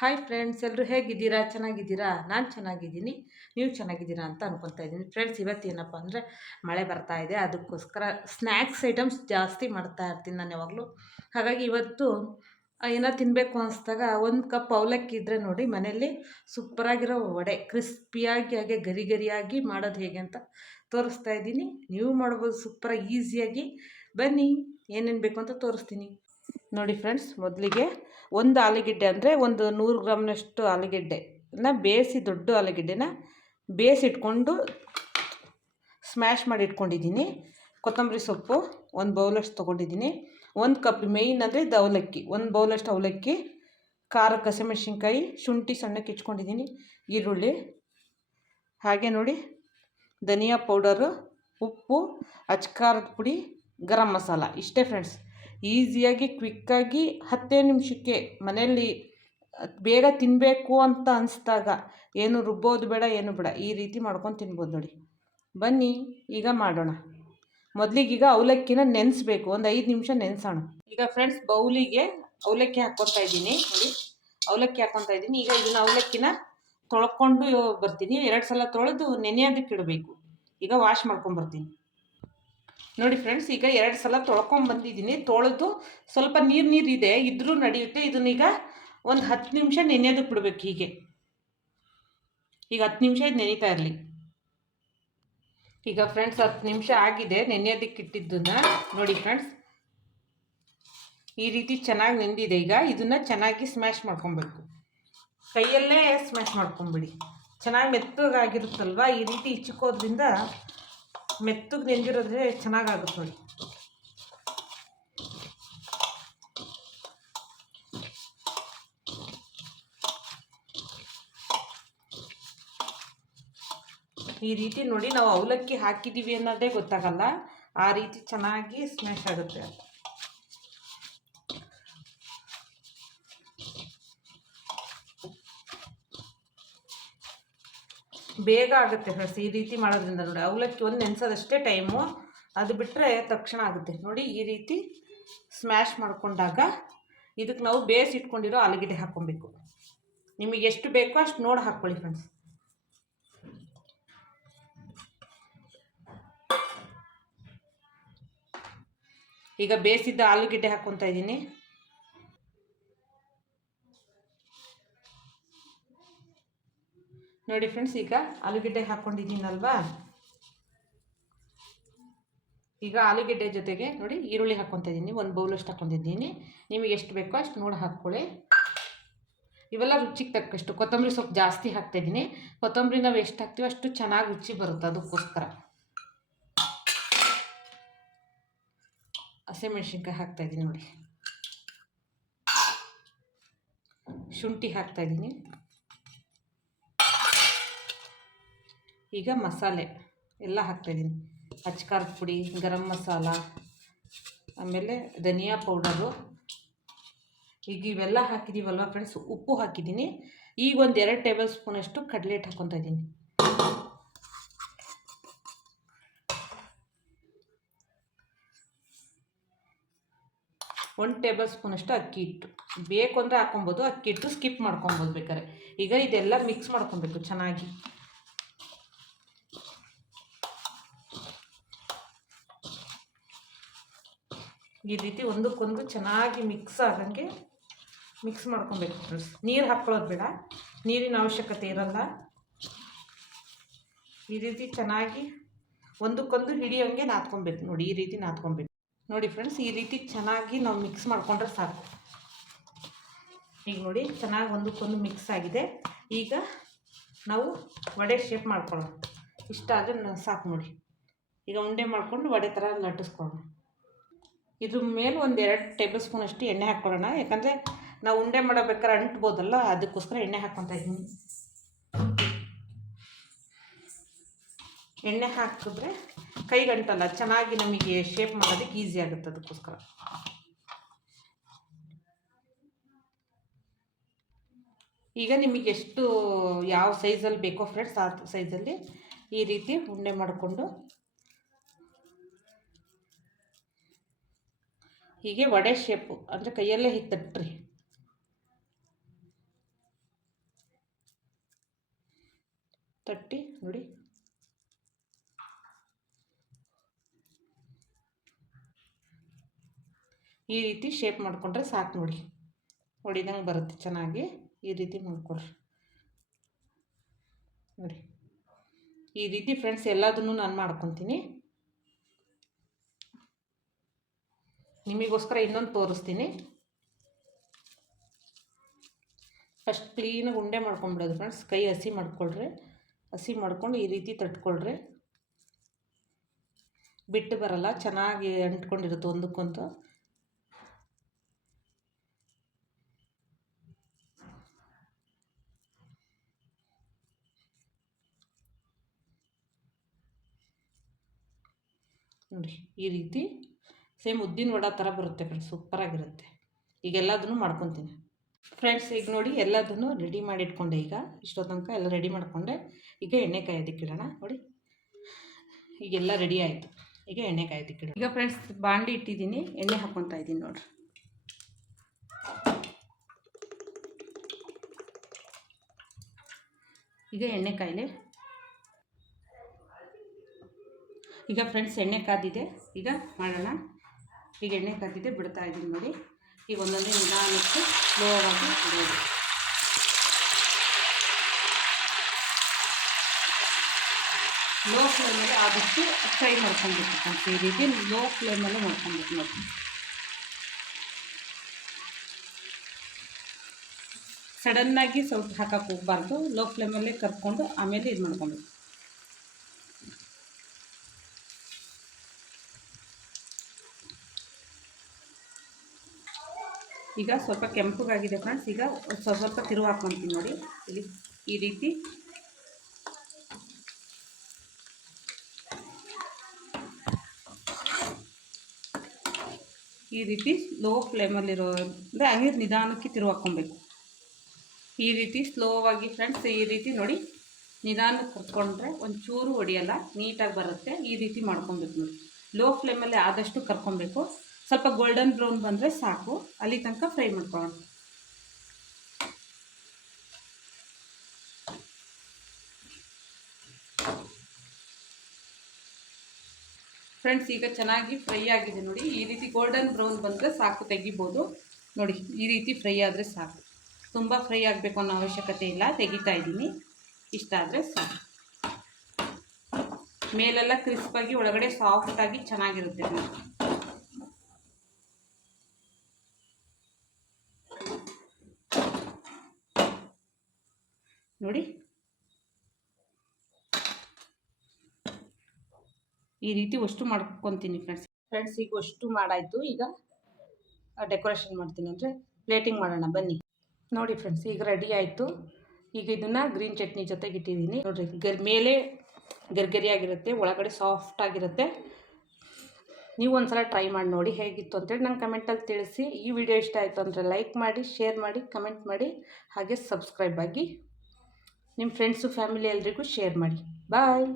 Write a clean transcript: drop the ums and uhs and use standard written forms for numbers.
Hi friends, ಎಲ್ಲರೂ ಹೇಗಿದ್ದೀರಾ? ಚೆನ್ನಾಗಿದ್ದೀರಾ? ನಾನು ಚೆನ್ನಾಗಿದ್ದೀನಿ. ನೀವು ಚೆನ್ನಾಗಿದ್ದೀರಾ ಅಂತ ಅನ್ಕೊತಾ ಇದ್ದೀನಿ. ಫ್ರೆಂಡ್ಸ್, ಇವತ್ತೇನಪ್ಪ ಅಂದರೆ ಮಳೆ ಬರ್ತಾ ಇದೆ. ಅದಕ್ಕೋಸ್ಕರ ಸ್ನ್ಯಾಕ್ಸ್ ಐಟಮ್ಸ್ ಜಾಸ್ತಿ ಮಾಡ್ತಾ ಇರ್ತೀನಿ ನಾನು ಯಾವಾಗಲೂ. ಹಾಗಾಗಿ ಇವತ್ತು ಏನೋ ತಿನ್ನಬೇಕು ಅನಿಸ್ದಾಗ ಒಂದು ಕಪ್ ಅವಲಕ್ಕಿ ಇದ್ದರೆ ನೋಡಿ ಮನೆಯಲ್ಲಿ ಸೂಪರಾಗಿರೋ ವಡೆ ಕ್ರಿಸ್ಪಿಯಾಗಿ ಹಾಗೆ ಗರಿ ಗರಿಯಾಗಿ ಮಾಡೋದು ಹೇಗೆ ಅಂತ ತೋರಿಸ್ತಾ ಇದ್ದೀನಿ. ನೀವು ಮಾಡ್ಬೋದು ಸೂಪರಾಗಿ ಈಸಿಯಾಗಿ. ಬನ್ನಿ, ಏನೇನು ಬೇಕು ಅಂತ ತೋರಿಸ್ತೀನಿ. ನೋಡಿ ಫ್ರೆಂಡ್ಸ್, ಮೊದಲಿಗೆ ಒಂದು ಆಲೂಗೆಡ್ಡೆ ಅಂದರೆ ಒಂದು 100 ಗ್ರಾಮ್ನಷ್ಟು ಆಲೂಗೆಡ್ಡೆನ ಬೇಯಿಸಿ, ದೊಡ್ಡ ಆಲೂಗೆಡ್ಡೆನ ಬೇಯಿಸಿಟ್ಕೊಂಡು ಸ್ಮ್ಯಾಶ್ ಮಾಡಿ ಇಟ್ಕೊಂಡಿದ್ದೀನಿ. ಕೊತ್ತಂಬರಿ ಸೊಪ್ಪು ಒಂದು ಬೌಲಷ್ಟು ತೊಗೊಂಡಿದ್ದೀನಿ. ಒಂದು ಕಪ್ ಮೇಯ್ನ್ ಅಂದರೆ ಇದು ಅವಲಕ್ಕಿ, ಒಂದು ಬೌಲಷ್ಟು ಅವಲಕ್ಕಿ, ಖಾರಕ್ಕೆ ಹಸಿಮೆಣ್ಸಿನ್ಕಾಯಿ, ಶುಂಠಿ ಸಣ್ಣಕ್ಕೆ ಇಟ್ಕೊಂಡಿದ್ದೀನಿ, ಈರುಳ್ಳಿ, ಹಾಗೆ ನೋಡಿ ಧನಿಯಾ ಪೌಡರು, ಉಪ್ಪು, ಅಚ್ಕಾರದ ಪುಡಿ, ಗರಂ ಮಸಾಲ. ಇಷ್ಟೇ ಫ್ರೆಂಡ್ಸ್. ಈಸಿಯಾಗಿ ಕ್ವಿಕ್ಕಾಗಿ 10 ನಿಮಿಷಕ್ಕೆ ಮನೆಯಲ್ಲಿ ಬೇಗ ತಿನ್ನಬೇಕು ಅಂತ ಅನಿಸ್ದಾಗ ಏನು ರುಬ್ಬೋದು ಬೇಡ, ಏನು ಬೇಡ, ಈ ರೀತಿ ಮಾಡ್ಕೊಂಡು ತಿನ್ಬೋದು ನೋಡಿ. ಬನ್ನಿ ಈಗ ಮಾಡೋಣ. ಮೊದಲಿಗೀಗ ಅವಲಕ್ಕಿನ ನೆನೆಸ್ಬೇಕು, ಒಂದು 5 ನಿಮಿಷ ನೆನೆಸೋಣ. ಈಗ ಫ್ರೆಂಡ್ಸ್, ಬೌಲಿಗೆ ಅವಲಕ್ಕಿ ಹಾಕ್ಕೊತಾ ಇದ್ದೀನಿ ನೋಡಿ. ಅವಲಕ್ಕಿ ಹಾಕ್ಕೊತಾ ಇದ್ದೀನಿ. ಈಗ ಇದನ್ನು ಅವಲಕ್ಕಿನ ತೊಳ್ಕೊಂಡು ಬರ್ತೀನಿ. 2 ಸಲ ತೊಳೆದು ನೆನೆಯೋದಕ್ಕೆ ಇಡಬೇಕು. ಈಗ ವಾಶ್ ಮಾಡ್ಕೊಂಬರ್ತೀನಿ ನೋಡಿ ಫ್ರೆಂಡ್ಸ್. ಈಗ 2 ಸಲ ತೊಳ್ಕೊಂಬಂದಿದ್ದೀನಿ. ತೊಳೆದು ಸ್ವಲ್ಪ ನೀರು ಇದೆ ಇದ್ರೂ ನಡೆಯುತ್ತೆ. ಇದನ್ನೀಗ ಒಂದು 10 ನಿಮಿಷ ನೆನೆಯೋದಕ್ಕೆ ಬಿಡಬೇಕು. ಈಗ 10 ನಿಮಿಷ ಇದು ನೆನೀತಾ ಇರಲಿ. ಈಗ ಫ್ರೆಂಡ್ಸ್ 10 ನಿಮಿಷ ಆಗಿದೆ ನೆನೆಯೋದಕ್ಕೆ ಇಟ್ಟಿದ್ದನ್ನು ನೋಡಿ ಫ್ರೆಂಡ್ಸ್. ಈ ರೀತಿ ಚೆನ್ನಾಗಿ ನೆಂದಿದೆ. ಈಗ ಇದನ್ನು ಚೆನ್ನಾಗಿ ಸ್ಮ್ಯಾಶ್ ಮಾಡ್ಕೊಬೇಕು. ಕೈಯಲ್ಲೇ ಸ್ಮ್ಯಾಶ್ ಮಾಡ್ಕೊಂಬಿಡಿ. ಚೆನ್ನಾಗಿ ಮೆತ್ತಗಾಗಿರುತ್ತಲ್ವ, ಈ ರೀತಿ ಇಚ್ಚಿಕೋದ್ರಿಂದ ಮೆತ್ತಗೆ ನೆಂದಿರೋದ್ರೆ ಚೆನ್ನಾಗಾಗುತ್ತೆ ನೋಡಿ. ಈ ರೀತಿ ನೋಡಿ, ನಾವು ಅವಲಕ್ಕಿ ಹಾಕಿದ್ದೀವಿ ಅನ್ನೋದೇ ಗೊತ್ತಾಗಲ್ಲ. ಆ ರೀತಿ ಚೆನ್ನಾಗಿ ಸ್ಮ್ಯಾಶ್ ಆಗುತ್ತೆ. ಬೇಗ ಆಗುತ್ತೆ ಫ್ರೆಂಡ್ಸ್ ಈ ರೀತಿ ಮಾಡೋದ್ರಿಂದ. ನೋಡಿ, ಅವಲಕ್ಕಿ ಒಂದು ನೆನೆಸೋದಷ್ಟೇ ಟೈಮು, ಅದು ಬಿಟ್ಟರೆ ತಕ್ಷಣ ಆಗುತ್ತೆ ನೋಡಿ. ಈ ರೀತಿ ಸ್ಮ್ಯಾಶ್ ಮಾಡಿಕೊಂಡಾಗ ಇದಕ್ಕೆ ನಾವು ಬೇಯಿಸಿಟ್ಕೊಂಡಿರೋ ಆಲೂಗೆಡ್ಡೆ ಹಾಕ್ಕೊಬೇಕು. ನಿಮಗೆ ಎಷ್ಟು ಬೇಕೋ ಅಷ್ಟು ನೋಡಿ ಹಾಕ್ಕೊಳ್ಳಿ ಫ್ರೆಂಡ್ಸ್. ಈಗ ಬೇಯಿಸಿದ್ದ ಆಲೂಗೆಡ್ಡೆ ಹಾಕ್ಕೊತಾ ಇದ್ದೀನಿ. ನೋಡಿ ಫ್ರೆಂಡ್ಸ್, ಈಗ ಆಲೂಗೆಡ್ಡೆ ಹಾಕ್ಕೊಂಡಿದ್ದೀನಲ್ವಾ. ಈಗ ಆಲೂಗೆಡ್ಡೆ ಜೊತೆಗೆ ನೋಡಿ ಈರುಳ್ಳಿ ಹಾಕ್ಕೊತಾ ಇದ್ದೀನಿ. ಒಂದು ಬೌಲಷ್ಟು ಹಾಕ್ಕೊಂಡಿದ್ದೀನಿ. ನಿಮಗೆ ಎಷ್ಟು ಬೇಕೋ ಅಷ್ಟು ನೋಡಿ ಹಾಕ್ಕೊಳ್ಳಿ. ಇವೆಲ್ಲ ರುಚಿಗೆ ತಕ್ಕಷ್ಟು. ಕೊತ್ತಂಬರಿ ಸೊಪ್ಪು ಜಾಸ್ತಿ ಹಾಕ್ತಾಯಿದ್ದೀನಿ. ಕೊತ್ತಂಬರಿ ನಾವು ಎಷ್ಟು ಹಾಕ್ತೀವೋ ಅಷ್ಟು ಚೆನ್ನಾಗಿ ರುಚಿ ಬರುತ್ತೆ, ಅದಕ್ಕೋಸ್ಕರ. ಹಸಿಮೆಣ್ಸಿನ್ಕಾಯಿ ಹಾಕ್ತಾಯಿದ್ದೀನಿ ನೋಡಿ. ಶುಂಠಿ ಹಾಕ್ತಾಯಿದ್ದೀನಿ. ಈಗ ಮಸಾಲೆ ಎಲ್ಲ ಹಾಕ್ತಾಯಿದ್ದೀನಿ. ಅಚ್ಕಾರದ ಪುಡಿ, ಗರಂ ಮಸಾಲ, ಆಮೇಲೆ ಧನಿಯಾ ಪೌಡರು. ಈಗ ಇವೆಲ್ಲ ಹಾಕಿದ್ದೀವಲ್ವ ಫ್ರೆಂಡ್ಸ್. ಉಪ್ಪು ಹಾಕಿದ್ದೀನಿ. ಈಗ ಒಂದು 2 ಟೇಬಲ್ ಸ್ಪೂನಷ್ಟು ಕಡಲೆ ಹಿಟ್ಟು ಹಾಕ್ಕೊತಾ ಇದ್ದೀನಿ. ಒಂದು ಟೇಬಲ್ ಸ್ಪೂನಷ್ಟು ಅಕ್ಕಿ ಹಿಟ್ಟು. ಬೇಕು ಅಂದರೆ ಹಾಕ್ಕೊಬೋದು, ಅಕ್ಕಿ ಹಿಟ್ಟು ಸ್ಕಿಪ್ ಮಾಡ್ಕೊಬೋದು ಬೇಕಾದ್ರೆ. ಈಗ ಇದೆಲ್ಲ ಮಿಕ್ಸ್ ಮಾಡ್ಕೊಬೇಕು ಚೆನ್ನಾಗಿ. ಈ ರೀತಿ ಒಂದಕ್ಕೊಂದು ಚೆನ್ನಾಗಿ ಮಿಕ್ಸ್ ಆಗಂಗೆ ಮಿಕ್ಸ್ ಮಾಡ್ಕೊಬೇಕು ಫ್ರೆಂಡ್ಸ್. ನೀರು ಹಾಕ್ಕೊಳ್ಳೋದು ಬೇಡ, ನೀರಿನ ಅವಶ್ಯಕತೆ ಇರಲ್ಲ. ಈ ರೀತಿ ಚೆನ್ನಾಗಿ ಒಂದಕ್ಕೊಂದು ಹಿಡಿಯೋಂಗೆ ನಾದ್ಕೊಬೇಕು ನೋಡಿ. ಈ ರೀತಿ ನಾದ್ಕೊಬೇಕು ನೋಡಿ ಫ್ರೆಂಡ್ಸ್. ಈ ರೀತಿ ಚೆನ್ನಾಗಿ ನಾವು ಮಿಕ್ಸ್ ಮಾಡಿಕೊಂಡ್ರೆ ಸಾಕು. ಈಗ ನೋಡಿ ಚೆನ್ನಾಗಿ ಒಂದಕ್ಕೊಂದು ಮಿಕ್ಸ್ ಆಗಿದೆ. ಈಗ ನಾವು ವಡೆ ಶೇಪ್ ಮಾಡ್ಕೊಳ್ಳೋಣ. ಇಷ್ಟ ಆದರೆ ಸಾಕು ನೋಡಿ. ಈಗ ಉಂಡೆ ಮಾಡಿಕೊಂಡು ವಡೆ ಥರ ಲಟ್ಟಿಸ್ಕೊಳ್ಳೋಣ. ಇದ್ರ ಮೇಲೆ ಒಂದು 2 ಟೇಬಲ್ ಸ್ಪೂನಷ್ಟು ಎಣ್ಣೆ ಹಾಕ್ಕೊಳ್ಳೋಣ. ಯಾಕಂದರೆ ನಾವು ಉಂಡೆ ಮಾಡಬೇಕಾದ್ರೆ ಅಂಟ್ಬೋದಲ್ಲ, ಅದಕ್ಕೋಸ್ಕರ ಎಣ್ಣೆ ಹಾಕ್ಕೊತಾ ಇದ್ದೀನಿ. ಎಣ್ಣೆ ಹಾಕಿದ್ರೆ ಕೈಗಂಟಲ್ಲ, ಚೆನ್ನಾಗಿ ನಮಗೆ ಶೇಪ್ ಮಾಡೋದಕ್ಕೆ ಈಸಿ ಆಗುತ್ತೆ, ಅದಕ್ಕೋಸ್ಕರ. ಈಗ ನಿಮಗೆ ಎಷ್ಟು ಯಾವ ಸೈಜಲ್ಲಿ ಬೇಕೋ ಫ್ರೆಂಡ್ಸ್ ಆ ಸೈಜಲ್ಲಿ ಈ ರೀತಿ ಉಂಡೆ ಮಾಡಿಕೊಂಡು ಹೀಗೆ ವಡೆ ಶೇಪು ಅಂದರೆ ಕೈಯಲ್ಲೇ ಹೀಗೆ ತಟ್ಟ್ರಿ. ತಟ್ಟಿ ನೋಡಿ. ಈ ರೀತಿ ಶೇಪ್ ಮಾಡಿಕೊಂಡ್ರೆ ಸಾಕು ನೋಡಿ. ಹೊಡಿದಂಗೆ ಬರುತ್ತೆ ಚೆನ್ನಾಗಿ. ಈ ರೀತಿ ಮಾಡ್ಕೊಳ್ರಿ ನೋಡಿ. ಈ ರೀತಿ ಫ್ರೆಂಡ್ಸ್ ಎಲ್ಲದನ್ನು ನಾನು ಮಾಡ್ಕೊತೀನಿ. ನಿಮಗೋಸ್ಕರ ಇನ್ನೊಂದು ತೋರಿಸ್ತೀನಿ. ಫಸ್ಟ್ ಕ್ಲೀನಾಗಿ ಉಂಡೆ ಮಾಡ್ಕೊಂಬಿಡೋದು ಫ್ರೆಂಡ್ಸ್. ಕೈ ಹಸಿ ಮಾಡ್ಕೊಳ್ರಿ. ಹಸಿ ಮಾಡ್ಕೊಂಡು ಈ ರೀತಿ ತಟ್ಕೊಳ್ರಿ. ಬಿಟ್ಟು ಬರಲ್ಲ, ಚೆನ್ನಾಗಿ ಅಂಟ್ಕೊಂಡಿರುತ್ತೆ ಒಂದಕ್ಕೊಂದು. ನೋಡಿ ಈ ರೀತಿ ಸೇಮ್ ಉದ್ದಿನ ವಡೆ ಥರ ಬರುತ್ತೆ ಫ್ರೆಂಡ್ಸ್. ಸೂಪರಾಗಿರುತ್ತೆ. ಈಗ ಎಲ್ಲದನ್ನು ಮಾಡ್ಕೊತೀನಿ ಫ್ರೆಂಡ್ಸ್. ಈಗ ನೋಡಿ ಎಲ್ಲದನ್ನು ರೆಡಿ ಮಾಡಿ ಇಟ್ಕೊಂಡೆ. ಈಗ ಇಷ್ಟೊತ್ತು ತನಕ ಎಲ್ಲ ರೆಡಿ ಮಾಡ್ಕೊಂಡೆ. ಈಗ ಎಣ್ಣೆ ಕಾಯೋದಕ್ಕೆ ಇಡೋಣ ನೋಡಿ. ಈಗೆಲ್ಲ ರೆಡಿ ಆಯಿತು. ಈಗ ಎಣ್ಣೆ ಕಾಯೋದಕ್ಕೆ ಇಡೋಣ. ಈಗ ಫ್ರೆಂಡ್ಸ್ ಬಾಂಡಿ ಇಟ್ಟಿದ್ದೀನಿ, ಎಣ್ಣೆ ಹಾಕ್ಕೊತಾ ಇದ್ದೀನಿ ನೋಡಿರಿ. ಈಗ ಎಣ್ಣೆ ಕಾಯಿಲೆ. ಈಗ ಫ್ರೆಂಡ್ಸ್ ಎಣ್ಣೆ ಕಾದಿದೆ. ಈಗ ಮಾಡೋಣ. ಈಗ ಎಣ್ಣೆ ಕಾದಿದೆ, ಬಿಡ್ತಾ ಇದ್ದೀನಿ ನೋಡಿ. ಈಗ ಒಂದೊಂದೇ ನಿಧಾನಕ್ಕೆ ಸ್ಲೋ ಆಗಿ ಇಡೋದು. ಲೋ ಫ್ಲೇಮಲ್ಲಿ ಆದಷ್ಟು ಫ್ರೈ ಮಾಡ್ಕೊಬೇಕು ಫ್ರೆಂಡ್ಸ್. ಈ ರೀತಿ ಲೋ ಫ್ಲೇಮಲ್ಲೇ ಮಾಡ್ಕೊಬೇಕು ನೋಡಿ. ಸಡನ್ನಾಗಿ ಸ್ವಲ್ಪ ಹಾಕಕ್ಕೆ ಹೋಗಬಾರ್ದು. ಲೋ ಫ್ಲೇಮಲ್ಲೇ ಕರ್ಕೊಂಡು ಆಮೇಲೆ ಇದು ಮಾಡ್ಕೊಬೇಕು. ಈಗ ಸ್ವಲ್ಪ ಕೆಂಪಗಾಗಿದೆ ಫ್ರೆಂಡ್ಸ್. ಈಗ ಸ್ವಲ್ಪ ತಿರುವು ಹಾಕ್ಕೊತೀನಿ ನೋಡಿ. ಇಲ್ಲಿ ಈ ರೀತಿ ಲೋ ಫ್ಲೇಮಲ್ಲಿರೋ ಅಂದರೆ ಹಂಗೆ ನಿಧಾನಕ್ಕೆ ತಿರುವು ಹಾಕ್ಕೊಬೇಕು. ಈ ರೀತಿ ಸ್ಲೋವಾಗಿ ಫ್ರೆಂಡ್ಸ್. ಈ ರೀತಿ ನೋಡಿ ನಿಧಾನಕ್ಕೆ ಕರ್ಕೊಂಡ್ರೆ ಒಂಚೂರು ಹೊಡಿಯಲ್ಲ, ನೀಟಾಗಿ ಬರುತ್ತೆ. ಈ ರೀತಿ ಮಾಡ್ಕೊಬೇಕು ನೋಡಿ. ಲೋ ಫ್ಲೇಮಲ್ಲಿ ಆದಷ್ಟು ಕರ್ಕೊಬೇಕು. ಸ್ವಲ್ಪ ಗೋಲ್ಡನ್ ಬ್ರೌನ್ ಬಂದರೆ ಸಾಕು. ಅಲ್ಲಿ ತನಕ ಫ್ರೈ ಮಾಡ್ಕೊಳ್ಳೋಣ. ಫ್ರೆಂಡ್ಸ್ ಈಗ ಚೆನ್ನಾಗಿ ಫ್ರೈ ಆಗಿದೆ ನೋಡಿ. ಈ ರೀತಿ ಗೋಲ್ಡನ್ ಬ್ರೌನ್ ಬಂದರೆ ಸಾಕು, ತೆಗಿಬೋದು ನೋಡಿ. ಈ ರೀತಿ ಫ್ರೈ ಆದರೆ ಸಾಕು. ತುಂಬ ಫ್ರೈ ಆಗಬೇಕು ಅನ್ನೋ ಅವಶ್ಯಕತೆ ಇಲ್ಲ. ತೆಗಿತಾ ಇದ್ದೀನಿ. ಇಷ್ಟ ಆದರೆ ಸಾಕು. ಮೇಲೆಲ್ಲ ಕ್ರಿಸ್ಪಾಗಿ, ಒಳಗಡೆ ಸಾಫ್ಟಾಗಿ ಚೆನ್ನಾಗಿರುತ್ತೆ ನೋಡಿ. ಈ ರೀತಿ ಅಷ್ಟು ಮಾಡ್ಕೊತೀನಿ ಫ್ರೆಂಡ್ಸ್. ಈಗ ಅಷ್ಟು ಮಾಡಾಯಿತು. ಈಗ ಡೆಕೋರೇಷನ್ ಮಾಡ್ತೀನಿ, ಅಂದರೆ ಪ್ಲೇಟಿಂಗ್ ಮಾಡೋಣ ಬನ್ನಿ ನೋಡಿ ಫ್ರೆಂಡ್ಸ್. ಈಗ ರೆಡಿ ಆಯಿತು. ಈಗ ಇದನ್ನು ಗ್ರೀನ್ ಚಟ್ನಿ ಜೊತೆಗೆ ಇಟ್ಟಿದ್ದೀನಿ ನೋಡಿರಿ. ಮೇಲೆ ಗರಿಗರಿಯಾಗಿರುತ್ತೆ, ಒಳಗಡೆ ಸಾಫ್ಟಾಗಿರುತ್ತೆ. ನೀವು ಒಂದ್ಸಲ ಟ್ರೈ ಮಾಡಿ ನೋಡಿ ಹೇಗಿತ್ತು ಅಂತೇಳಿ ನಂಗೆ ಕಮೆಂಟಲ್ಲಿ ತಿಳಿಸಿ. ಈ ವಿಡಿಯೋ ಇಷ್ಟ ಆಯಿತು ಅಂದರೆ ಲೈಕ್ ಮಾಡಿ, ಶೇರ್ ಮಾಡಿ, ಕಮೆಂಟ್ ಮಾಡಿ, ಹಾಗೆ ಸಬ್ಸ್ಕ್ರೈಬ್ ಆಗಿ ನಿಮ್ಮ ಫ್ರೆಂಡ್ಸು ಫ್ಯಾಮಿಲಿ ಎಲ್ರಿಗೂ ಶೇರ್ ಮಾಡಿ. ಬಾಯ್.